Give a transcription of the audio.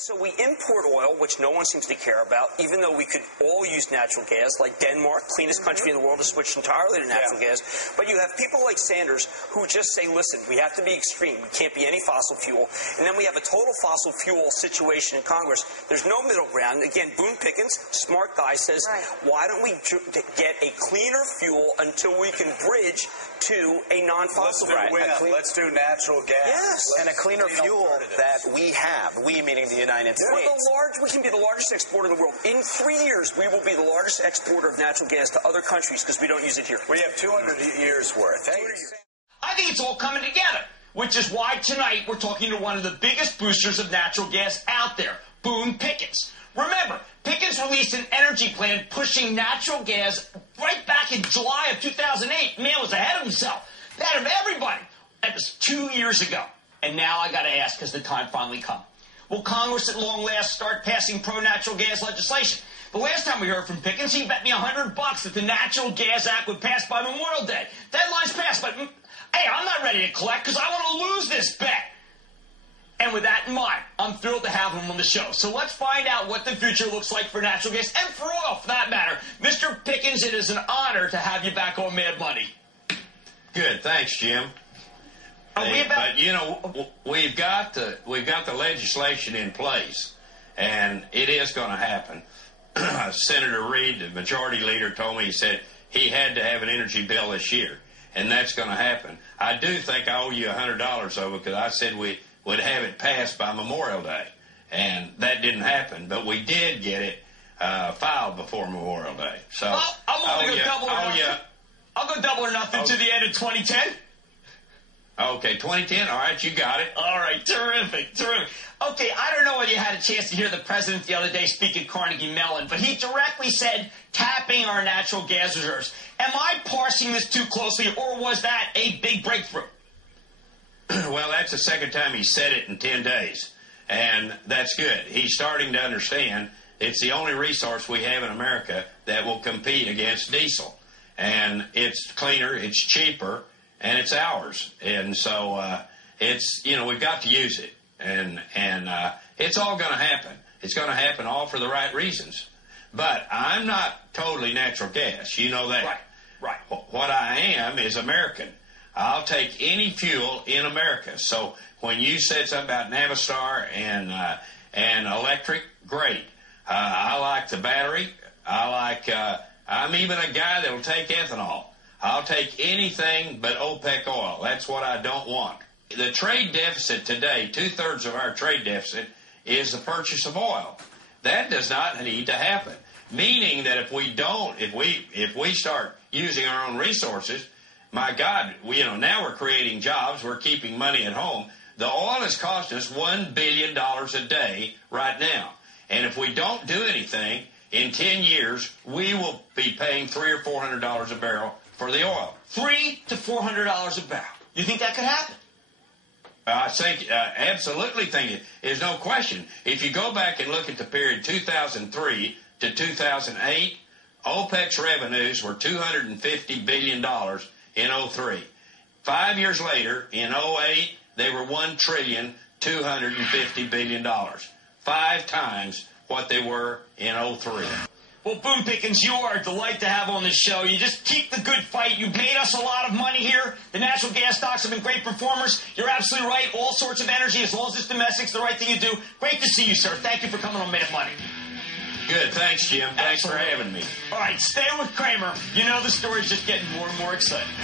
So we import oil, which no one seems to care about, even though we could all use natural gas, like Denmark, cleanest country in the world, to switch entirely to natural gas. But you have people like Sanders who just say, listen, we have to be extreme. We can't be any fossil fuel. And then we have a total fossil fuel situation in Congress. There's no middle ground. Again, Boone Pickens, smart guy, says, why don't we get a cleaner fuel until we can bridge to a non-fossil fuel? Let's do natural gas. Yes. And a cleaner fuel that we have, we meaning the United States. We can be the largest exporter in the world. In 3 years, we will be the largest exporter of natural gas to other countries because we don't use it here. We have 200 years worth. I think it's all coming together, which is why tonight we're talking to one of the biggest boosters of natural gas out there, Boone Pickens. Remember, Pickens released an energy plan pushing natural gas right back in July of 2008. Man was ahead of himself, ahead of everybody. That was 2 years ago. And now I got to ask, has the time finally come? Will Congress at long last start passing pro-natural gas legislation? The last time we heard from Pickens, he bet me $100 that the Natural Gas Act would pass by Memorial Day. Deadline's passed, but hey, I'm not ready to collect because I want to lose this bet. And with that in mind, I'm thrilled to have him on the show. So let's find out what the future looks like for natural gas and for oil, for that matter. Mr. Pickens, it is an honor to have you back on Mad Money. Good, thanks, Jim. But you know, we've got the legislation in place, and it is going to happen. Senator Reid, the majority leader, told me, he said he had to have an energy bill this year, and that's going to happen. I do think I owe you $100 over because I said we would have it passed by Memorial Day, and that didn't happen. But we did get it filed before Memorial Day. So I'm only going to double or nothing. I'll go double or nothing to the end of 2010. Okay, 2010. All right, you got it. All right, terrific. Okay, I don't know whether you had a chance to hear the president the other day speak at Carnegie Mellon, but he directly said tapping our natural gas reserves. Am I parsing this too closely, or was that a big breakthrough? Well, that's the second time he said it in 10 days, and that's good. He's starting to understand it's the only resource we have in America that will compete against diesel, and it's cleaner, it's cheaper, and it's ours. And so it's, you know, we've got to use it. And it's all going to happen. It's going to happen all for the right reasons. But I'm not totally natural gas. You know that. Right. What I am is American. I'll take any fuel in America. So when you said something about Navistar and electric, great. I like the battery. I'm even a guy that will take ethanol. I'll take anything but OPEC oil. That's what I don't want. The trade deficit today, 2/3 of our trade deficit, is the purchase of oil. That does not need to happen. Meaning that if we start using our own resources, my God, now we're creating jobs, we're keeping money at home. The oil is costing us $1 billion a day right now. And if we don't do anything, in 10 years, we will be paying $300 or $400 a barrel for the oil. $300 to $400 a barrel. You think that could happen? I think, absolutely think it. There's no question. If you go back and look at the period 2003 to 2008, OPEC's revenues were $250 billion in 03. 5 years later, in 08, they were $1,250 billion. 5 times what they were in 03. Well, Boone Pickens, you are a delight to have on this show. You just keep the good fight. You've made us a lot of money here. The natural gas stocks have been great performers. You're absolutely right. All sorts of energy, as long as it's domestic, it's the right thing to do. Great to see you, sir. Thank you for coming on Mad Money. Good. Thanks, Jim. Thanks for having me. All right, stay with Cramer. You know the story's just getting more and more exciting.